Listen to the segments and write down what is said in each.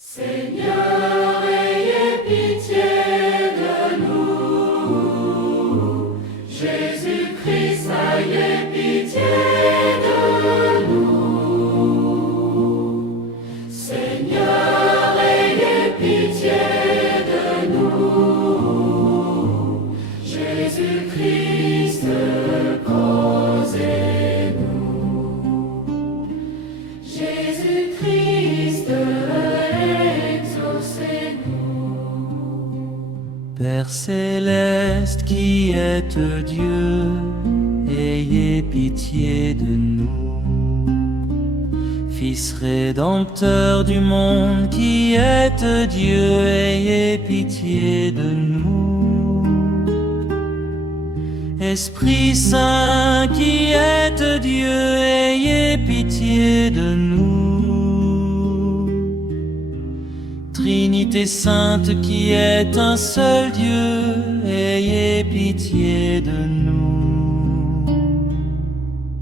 Seigneur, ayez pitié de nous. Jésus-Christ, ayez pitié de nous. Seigneur, ayez pitié de nous. Jésus-Christ, causez-nous. Jésus-Christ, Père céleste qui êtes Dieu, ayez pitié de nous. Fils rédempteur du monde qui êtes Dieu, ayez pitié de nous. Esprit Saint qui êtes Dieu, ayez pitié de nous. Trinité sainte qui est un seul Dieu, ayez pitié de nous.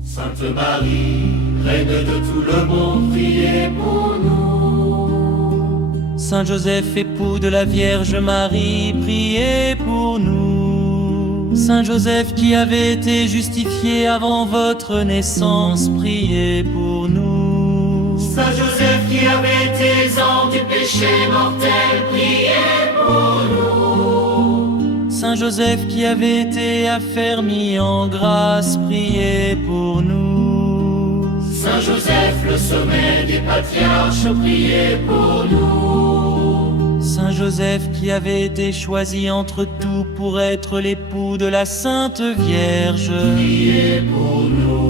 Sainte Marie, Reine de tout le monde, priez pour nous. Saint Joseph, époux de la Vierge Marie, priez pour nous. Saint Joseph qui avait été justifié avant votre naissance, priez pour nous. Saint Joseph qui avait été exempt du péché mortel, priez pour nous. Saint Joseph qui avait été affermi en grâce, priez pour nous. Saint Joseph, le sommet des patriarches, priez pour nous. Saint Joseph qui avait été choisi entre tous pour être l'époux de la Sainte Vierge, priez pour nous.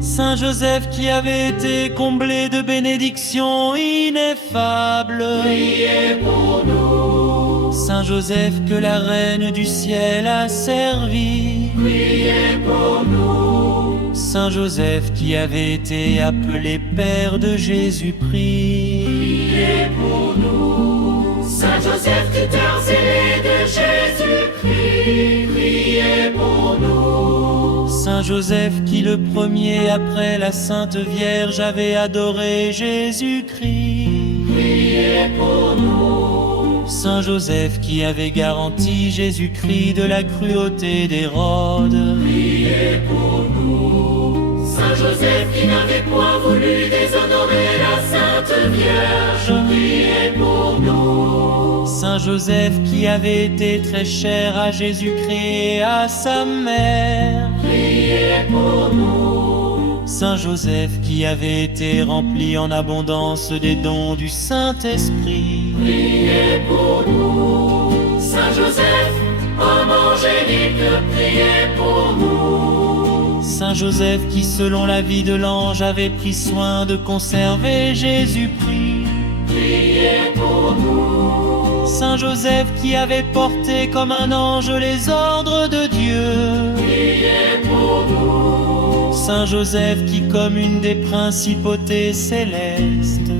Saint Joseph qui avait été comblé de bénédictions ineffables, priez pour nous. Saint Joseph que la Reine du ciel a servi, priez pour nous. Saint Joseph qui avait été appelé Père de Jésus-Christ, priez pour nous. Saint Joseph, tuteur zélé de Jésus-Christ, priez pour nous. Saint Joseph qui le premier après la Sainte Vierge avait adoré Jésus-Christ, priez pour nous. Saint Joseph qui avait garanti Jésus-Christ de la cruauté d'Hérode, priez pour nous. Saint Joseph qui n'avait point voulu déshonorer la Sainte Vierge, priez pour nous. Saint Joseph qui avait été très cher à Jésus-Christ et à sa mère, priez pour nous. Saint Joseph qui avait été rempli en abondance des dons du Saint-Esprit, priez pour nous. Saint Joseph, homme angélique, priez pour nous. Saint Joseph qui selon la vie de l'ange avait pris soin de conserver Jésus-Christ, priez pour nous. Saint Joseph qui avait porté comme un ange les ordres de Dieu, priez pour nous. Saint Joseph qui comme une des principautés célestes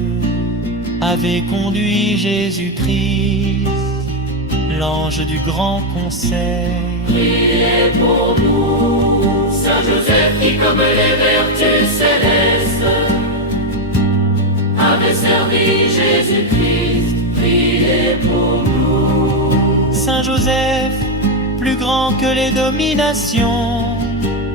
avait conduit Jésus-Christ, l'ange du grand conseil, priez pour nous. Saint Joseph qui comme les vertus célestes avait servi Jésus-Christ, priez pour nous. Saint Joseph, plus grand que les dominations,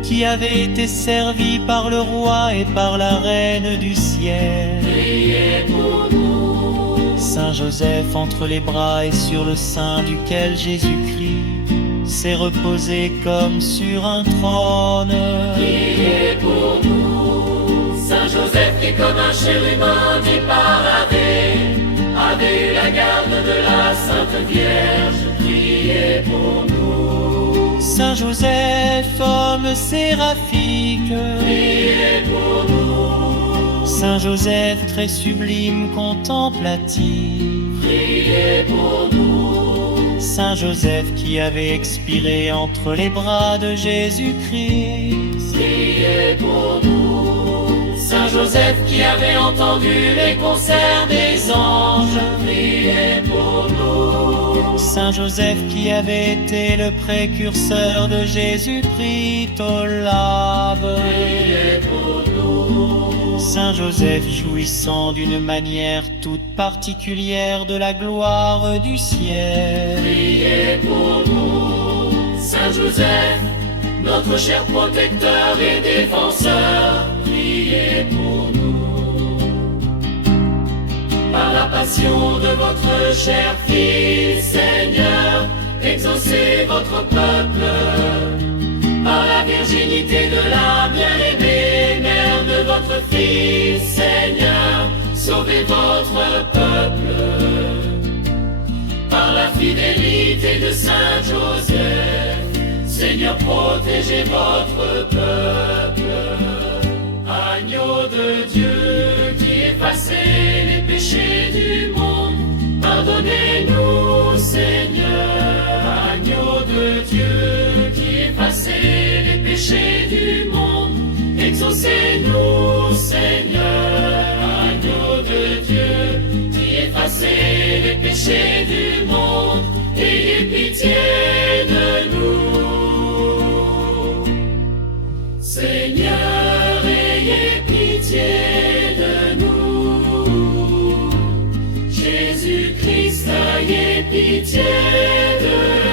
qui avait été servi par le roi et par la reine du ciel, priez pour nous. Saint Joseph entre les bras et sur le sein duquel Jésus-Christ s'est reposé comme sur un trône, priez pour nous. Saint Joseph qui comme un chérubin du paradis avait eu la garde de la Sainte Vierge, priez pour nous. Saint Joseph, homme séraphique, priez pour nous. Saint Joseph très sublime contemplatif, priez pour nous. Saint Joseph qui avait expiré entre les bras de Jésus-Christ, priez pour nous. Saint Joseph qui avait entendu les concerts des anges, priez pour nous. Saint Joseph qui avait été le précurseur de Jésus, prie au lave. Priez pour nous. Saint Joseph jouissant d'une manière toute particulière de la gloire du ciel. Priez pour nous. Saint Joseph, notre cher protecteur et défenseur, priez pour nous. Par la passion de votre cher Fils, Seigneur, exaucez votre peuple. Par la virginité de la bien-aimée mère de votre Fils, Seigneur, sauvez votre peuple. Par la fidélité de Saint Joseph, Seigneur, protégez votre peuple. Agneau de Dieu qui effacez les péchés du monde, pardonnez-nous, Seigneur. Agneau de Dieu qui effacez les péchés du monde, exaucez-nous, Seigneur. Agneau de Dieu qui effacez les péchés du monde, ayez pitié de nous. Seigneur, ayez pitié de nous. Jésus-Christ, ayez pitié de nous.